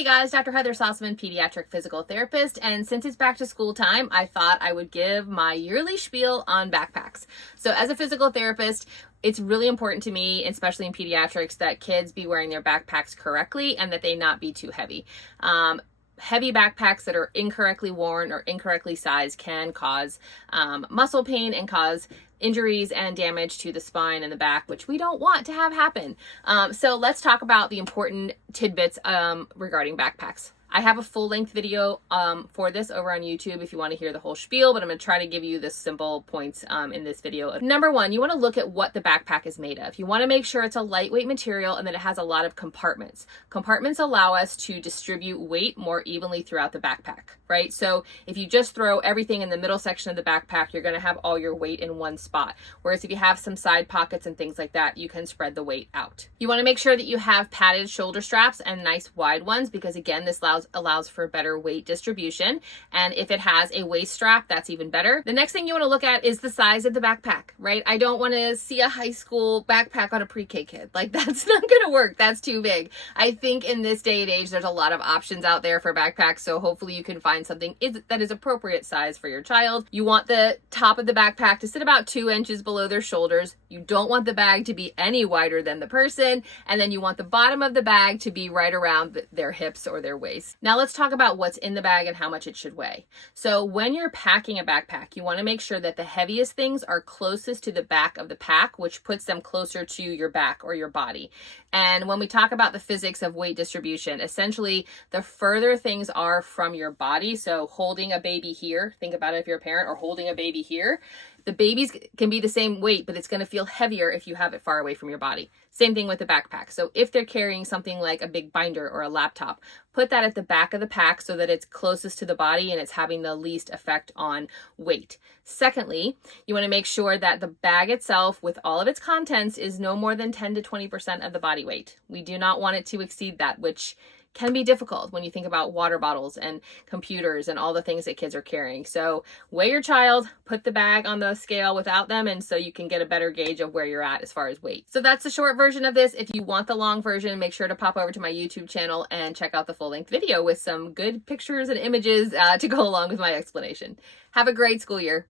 Hey guys, Dr. Heather Sosman, pediatric physical therapist, and since it's back to school time, I thought I would give my yearly spiel on backpacks. So as a physical therapist, it's really important to me, especially in pediatrics, that kids be wearing their backpacks correctly and that they not be too heavy. Heavy backpacks that are incorrectly worn or incorrectly sized can cause muscle pain and cause injuries and damage to the spine and the back, which we don't want to have happen. So let's talk about the important tidbits regarding backpacks. I have a full-length video for this over on YouTube if you want to hear the whole spiel, but I'm going to try to give you the simple points in this video. Number one, you want to look at what the backpack is made of. You want to make sure it's a lightweight material and that it has a lot of compartments. Compartments allow us to distribute weight more evenly throughout the backpack, right? So if you just throw everything in the middle section of the backpack, you're going to have all your weight in one spot. Whereas if you have some side pockets and things like that, you can spread the weight out. You want to make sure that you have padded shoulder straps and nice wide ones because again, this allows for better weight distribution. And if it has a waist strap, that's even better. The next thing you want to look at is the size of the backpack, right? I don't want to see a high school backpack on a pre-K kid. Like that's not going to work. That's too big. I think in this day and age, there's a lot of options out there for backpacks. So hopefully you can find something that is appropriate size for your child. You want the top of the backpack to sit about 2 inches below their shoulders. You don't want the bag to be any wider than the person. And then you want the bottom of the bag to be right around their hips or their waist. Now let's talk about what's in the bag and how much it should weigh. So when you're packing a backpack, you want to make sure that the heaviest things are closest to the back of the pack, which puts them closer to your back or your body. And when we talk about the physics of weight distribution, essentially the further things are from your body, so holding a baby here, think about it if you're a parent, or holding a baby here, the babies can be the same weight, but it's going to feel heavier if you have it far away from your body. Same thing with the backpack. So if they're carrying something like a big binder or a laptop, put that at the back of the pack so that it's closest to the body and it's having the least effect on weight. Secondly, you want to make sure that the bag itself with all of its contents is no more than 10 to 20% of the body weight. We do not want it to exceed that, which can be difficult when you think about water bottles and computers and all the things that kids are carrying. So weigh your child, put the bag on the scale without them, and so you can get a better gauge of where you're at as far as weight. So that's the short version of this. If you want the long version, make sure to pop over to my YouTube channel and check out the full-length video with some good pictures and images to go along with my explanation. Have a great school year.